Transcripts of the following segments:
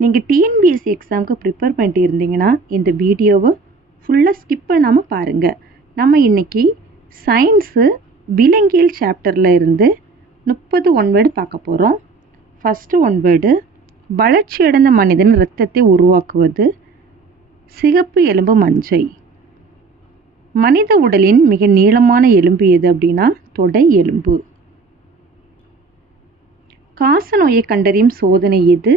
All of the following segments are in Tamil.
நீங்கள் டிஎன்பிஎஸ்சி எக்ஸாமுக்கு ப்ரிப்பேர் பண்ணிட்டு இருந்தீங்கன்னா இந்த வீடியோவை ஃபுல்லாக ஸ்கிப் பண்ணாமல் பாருங்கள். நம்ம இன்றைக்கி சயின்ஸு விலங்கியல் சாப்டரில் இருந்து 30 ஒன்வேர்டு பார்க்க போகிறோம். ஃபஸ்ட்டு ஒன்வேர்டு, வளர்ச்சியடைந்த மனிதன் இரத்தத்தை உருவாக்குவது சிகப்பு எலும்பு மஞ்சை. மனித உடலின் மிக நீளமான எலும்பு எது அப்படின்னா தொடை எலும்பு. காசநோயை கண்டறியும் சோதனை எது?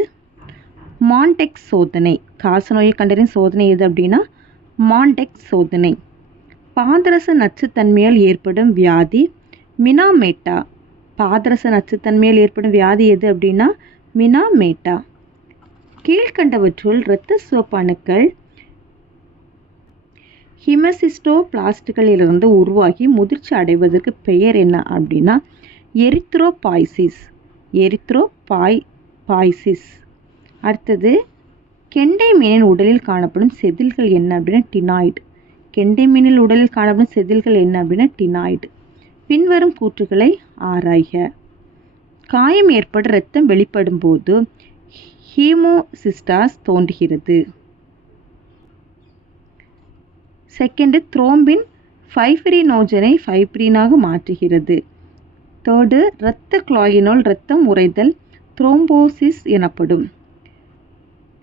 மான்டெக் சோதனை. காசநோயை கண்டறியும் சோதனை எது அப்படின்னா மான்டெக் சோதனை. பாதரச நச்சுத்தன்மையால் ஏற்படும் வியாதி மினாமேட்டா. பாதரச நச்சுத்தன்மையால் ஏற்படும் வியாதி எது அப்படின்னா மினாமேட்டா. கீழ்கண்டவற்றுள் இரத்த சிவப்பு அணுக்கள் ஹிமசிஸ்டோபிளாஸ்ட்களிலிருந்து உருவாகி முதிர்ச்சி அடைவதற்கு பெயர் என்ன அப்படின்னா எரித்ரோபாய்சிஸ். எரித்ரோபாய்சிஸ். அடுத்தது, கெண்டை மீனின் உடலில் காணப்படும் செதில்கள் என்ன அப்படின்னா டினாய்டு. கெண்டை மீனில் உடலில் காணப்படும் செதில்கள் என்ன அப்படின்னா டினாய்டு. பின்வரும் கூற்றுகளை ஆராய்க. காயம் ஏற்பட்டு இரத்தம் வெளிப்படும் போது ஹீமோசிஸ்டாஸ் தோன்றுகிறது. செகண்டு, த்ரோம்பின் ஃபைப்ரினோஜனை ஃபைப்ரினாக மாற்றுகிறது. தேர்டு, இரத்த குழாயினுள் இரத்தம் உறைதல் த்ரோம்போசிஸ் எனப்படும்.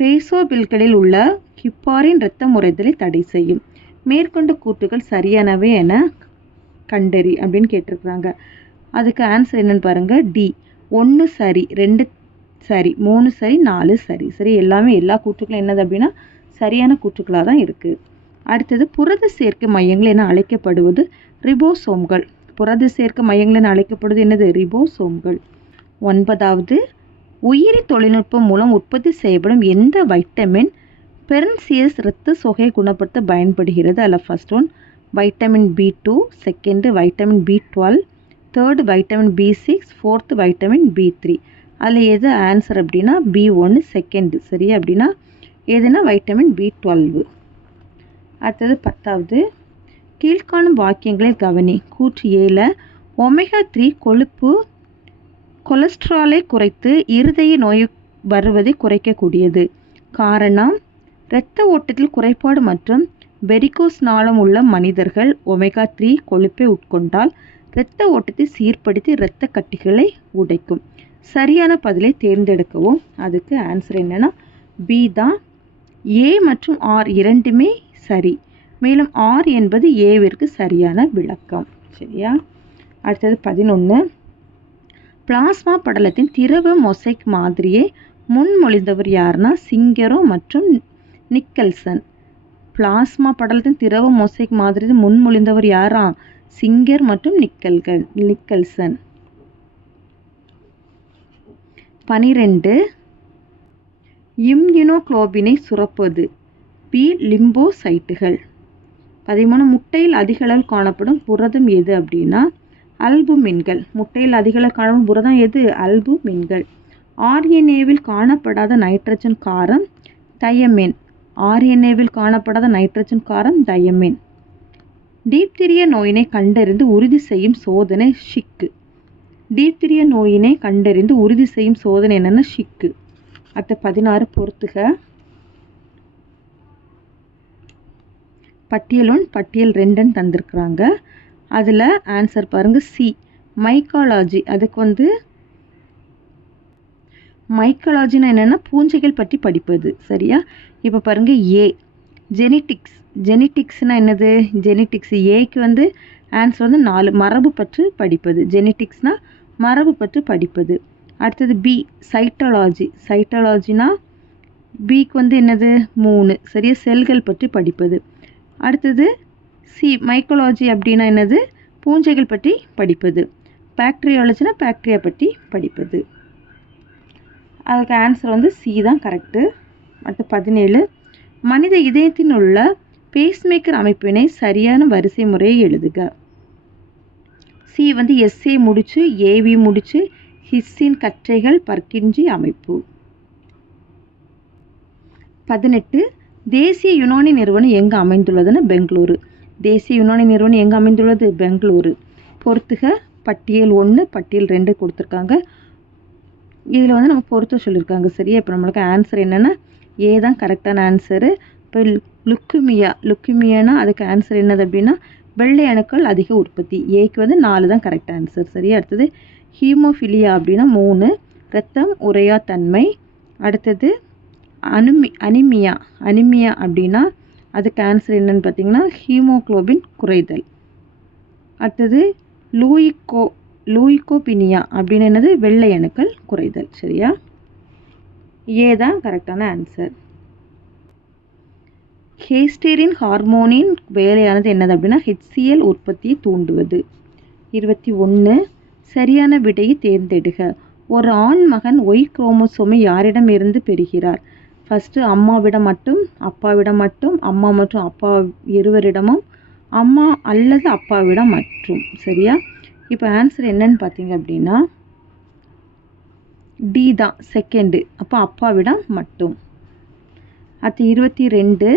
பேசோபில்களில் உள்ள ஹிப்பாரின் இரத்தம் உறைதலை தடை செய்யும். மேற்கொண்ட கூற்றுகள் சரியானவை என கண்டறி அப்படின்னு கேட்டிருக்கிறாங்க. அதுக்கு ஆன்சர் என்னன்னு பாருங்கள். டி. 1 சரி, 2 சரி, 3 சரி, 4 சரி. சரி, எல்லா கூற்றுகளும் என்னது அப்படின்னா சரியான கூற்றுக்களாக தான் இருக்குது. அடுத்தது, புரத சேர்க்கை மையங்கள் என அழைக்கப்படுவது ரிபோசோம்கள். புரத சேர்க்கை மையங்கள் என அழைக்கப்படுவது என்னது? ரிபோசோம்கள். 9வது, உயிரி தொழில்நுட்பம் மூலம் உற்பத்தி செய்யப்படும் எந்த வைட்டமின் பெர்ன்சியஸ் இரத்த சோகையை குணப்படுத்த பயன்படுகிறது? அதில் first one vitamin B2, second vitamin B12, third vitamin B6, fourth vitamin B3. அதில் எது ஆன்சர் அப்படின்னா B1 செகண்டு. சரி அப்படின்னா எதுனா வைட்டமின் B12. அடுத்தது 10வது, கீழ்காணும் வாக்கியங்களை கவனி. கூற்று 7, ஒமேகா 3 கொழுப்பு கொலஸ்ட்ராலை குறைத்து இருதய நோய் வருவதை குறைக்கக்கூடியது. காரணம், இரத்த ஓட்டத்தில் குறைபாடு மற்றும் வெரிகோஸ் நாளம் உள்ள மனிதர்கள் ஒமேகா 3 கொழுப்பை உட்கொண்டால் இரத்த ஓட்டத்தை சீர்படுத்தி இரத்த கட்டிகளை உடைக்கும். சரியான பதிலை தேர்ந்தெடுக்கவும். அதுக்கு ஆன்சர் என்னன்னா பி தான். ஏ மற்றும் ஆர் இரண்டுமே சரி. மேலும் ஆர் என்பது ஏவிற்கு சரியான விளக்கம். சரியா? அடுத்தது 11, பிளாஸ்மா படலத்தின் திரவ மொசைக் மாதிரியை முன்மொழிந்தவர் யாருன்னா சிங்கரோ மற்றும் நிக்கல்சன். பிளாஸ்மா படலத்தின் திரவ மொசைக் மாதிரி முன்மொழிந்தவர் யாரா? சிங்கர் மற்றும் நிக்கல்சன். 12, இம்யூனோகுளோபினை சுரப்பது பி லிம்போசைட்டுகள். 13, முட்டையில் அதிக அளவில் காணப்படும் புரதம் எது அப்படின்னா அல்புமின்கள். முட்டையில் அதிக அளவில் காணப்படும் புரதம் எது? அல்புமின்கள். ஆர்என்ஏவில் காணப்படாத நைட்ரஜன் காரம் தயமின். ஆர்என்ஏவில் காணப்படாத நைட்ரஜன் காரம் தயமின். டீப்தீரிய நோயினை கண்டறிந்து உறுதி செய்யும் சோதனை ஷிக்கு. டீப்தீரிய நோயினை கண்டறிந்து உறுதி செய்யும் சோதனை என்னென்னா ஷிக்கு. அடுத்த 16 பொறுத்துக. பட்டியல் 1 பட்டியல் 2 தந்திருக்கிறாங்க. அதில் ஆன்சர் பாருங்கள் சி மைக்காலஜி. அதுக்கு மைக்காலஜினா என்னென்னா பூஞ்சைகள் பற்றி படிப்பது. சரியா? இப்போ பாருங்கள் ஏ ஜெனிட்டிக்ஸ். ஜெனிட்டிக்ஸ்னால் என்னது? ஜெனிட்டிக்ஸ் ஏக்கு ஆன்சர் 4 மரபு பற்றி படிப்பது. ஜெனிட்டிக்ஸ்னால் மரபு பற்றி படிப்பது. அடுத்தது பி சைட்டாலஜி. சைட்டாலஜினா பிக்கு என்னது? 3. சரியா? செல்கள் பற்றி படிப்பது. அடுத்தது சி மைக்காலஜி அப்படின்னா என்னது? பூஞ்சைகள் பற்றி படிப்பது. பாக்டீரியாலஜினா பாக்டீரியா பற்றி படிப்பது. அதுக்கு ஆன்சர் சி தான் கரெக்டு. அடுத்து 17, மனித இதயத்தில் உள்ள பேஸ்மேக்கர் அமைப்பினை சரியான வரிசை முறையை எழுதுக. சி எஸ்ஏ முடிச்சு ஏவி முடிச்சு ஹிஸ்ஸின் கற்றைகள் பர்கின்ஜி அமைப்பு. 18, தேசிய யுனானி நிறுவனம் எங்கே அமைந்துள்ளதுன்னு பெங்களூரு. தேசிய யுனானி நிறுவனம் எங்கே அமைந்துள்ளது? பெங்களூரு. பொறுத்துக. பட்டியல் 1 பட்டியல் 2 கொடுத்துருக்காங்க. இதில் வந்து நம்ம பொறுத்த சொல்லியிருக்காங்க சரியா. இப்போ நம்மளுக்கு ஆன்சர் என்னென்னா ஏ தான் கரெக்டான ஆன்சரு. இப்போ லுக்குமியானா அதுக்கு ஆன்சர் என்னது அப்படின்னா வெள்ளை அணுக்கள் அதிக உற்பத்தி. ஏக்கு வந்து 4 தான் கரெக்ட் ஆன்சர் சரியா. அடுத்தது ஹீமோஃபிலியா அப்படின்னா 3 இரத்தம் உறையா தன்மை. அடுத்தது அனிமியா அப்படின்னா அதுக்கு ஆன்சர் என்னன்னு பார்த்தீங்கன்னா ஹீமோகுளோபின் குறைதல். அடுத்தது லூயிகோபினியா அப்படின்னு என்னது வெள்ளை அணுக்கள் குறைதல் சரியா. ஏ தான் கரெக்டான ஆன்சர். ஹேஸ்டரின் ஹார்மோனின் வேலையானது என்னது அப்படின்னா HCl உற்பத்தியை தூண்டுவது. 21 சரியான விடையை தேர்ந்தெடுக. ஒரு ஆண் மகன் ஒய் குரோமோசோமை யாரிடம் இருந்து பெறுகிறார்? ஃபஸ்ட்டு அம்மாவிடம் மட்டும், அப்பாவிடம் மட்டும், அம்மா மற்றும் அப்பா இருவரிடமும், அம்மா அல்லது அப்பாவிடம் மற்றும் சரியா. இப்போ ஆன்சர் என்னன்னு பார்த்தீங்க அப்படின்னா டி தான் செகண்டு. அப்போ அப்பாவிடம் மட்டும். அடுத்து 22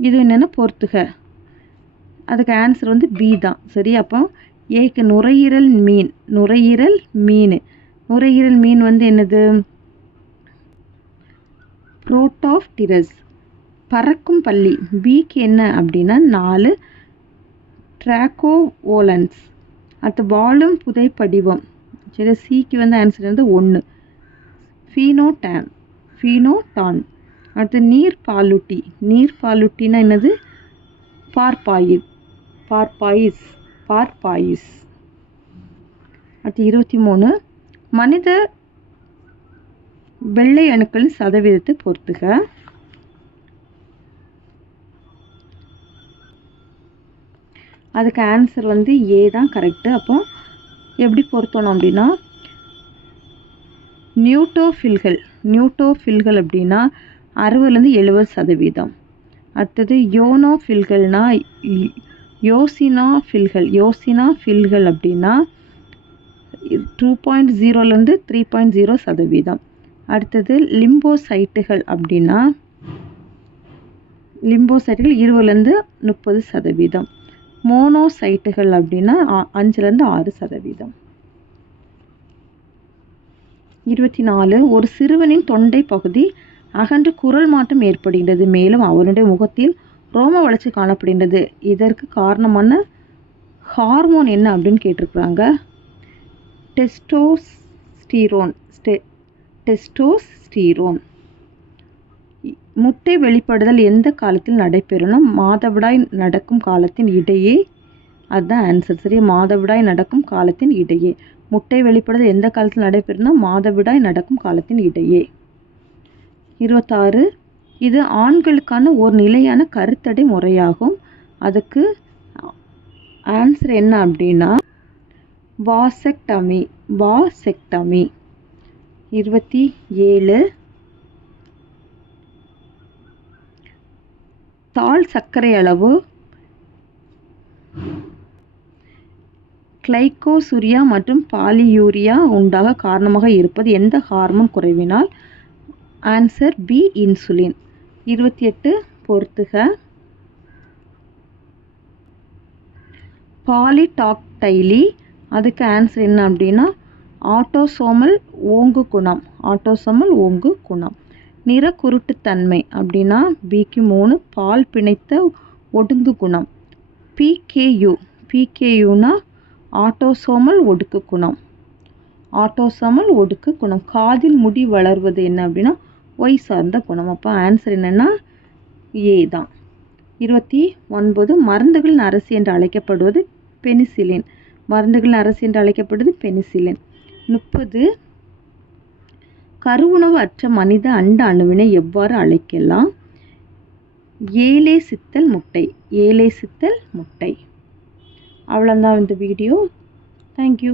இது என்னென்னா பொறுத்துக. அதுக்கு ஆன்சர் வந்து பி தான் சரி. அப்போ ஏக்கு நுரையீரல் மீன் வந்து என்னது புரோட்டோப்டிரஸ் பறக்கும் பள்ளி. பிக்கு என்ன அப்படின்னா 4 ட்ராக்கோவோலன்ஸ். அடுத்து வாழும் புதைப்படிவம் சரி. சிக்கு வந்து ஆன்சர் வந்து 1 ஃபீனோடான். அடுத்து நீர்பாலூட்டினா என்னது பார்பாயிஸ். அடுத்து 23 மனித வெள்ளை அணுக்களின் சதவீதத்தை பொறுத்துக. அதுக்கு ஆன்சர் வந்து ஏ தான் கரெக்டு. அப்போ எப்படி பொருத்தணும் அப்படின்னா நியூட்டோஃபில்கள் அப்படின்னா 60-70%. அடுத்தது யோனோஃபில்கள்னா யோசினாஃபில்கள் அப்படின்னா 2.0-3.0%. அடுத்தது லிம்போசைட்டுகள் அப்படின்னா 20-30%. மோனோசைட்டுகள் அப்படின்னா 5-6%. 24 ஒரு சிறுவனின் தொண்டை பகுதி அகன்று குரல் மாற்றம் ஏற்படுகின்றது. மேலும் அவனுடைய முகத்தில் ரோம வளர்ச்சி காணப்படுகின்றது. இதற்கு காரணமான ஹார்மோன் என்ன அப்படின்னு கேட்டிருக்கிறாங்க. டெஸ்டோஸ்டிரோன். முட்டை வெளிப்படுதல் எந்த காலத்தில் நடைபெறும்னா மாதவிடாய் நடக்கும் காலத்தின் இடையே. அதுதான் ஆன்சர் சரி. மாதவிடாய் நடக்கும் காலத்தின் இடையே. முட்டை வெளிப்படுதல் எந்த காலத்தில் நடைபெறும்னா மாதவிடாய் நடக்கும் காலத்தின் இடையே. 26 இது ஆண்களுக்கான ஒரு நிலையான கருத்தடை முறையாகும். அதுக்கு ஆன்சர் என்ன அப்படின்னா வாசெக்டமி. 27 தாழ் சர்க்கரை அளவு கிளைகோசூரியா மற்றும் பாலியூரியா உண்டாக காரணமாக இருப்பது எந்த ஹார்மோன் குறைவினால்? Answer B insulin. 28 பொறுத்துக. பாலிடாக்டைலி அதுக்கு ஆன்சர் என்ன அப்படின்னா ஆட்டோசோமல் ஓங்கு குணம். நிற குருட்டுத்தன்மை அப்படின்னா பிக்கு 3 பால் பிணைத்த ஒடுங்கு குணம். பிகேயுனா ஆட்டோசோமல் ஒடுக்கு குணம். காதில் முடி வளர்வது என்ன அப்படின்னா ஒய் சார்ந்த குணம். அப்போ ஆன்சர் என்னென்னா ஏ தான். 29 மருந்துகளின் அரசி என்று அழைக்கப்படுவது பெனிசிலின். 30 கருவுணவு அற்ற மனித அண்ட அணுவினை எவ்வாறு அழைக்கலாம்? ஏலே சித்தல் முட்டை. அவ்வளோதான் இந்த வீடியோ. தேங்க்யூ.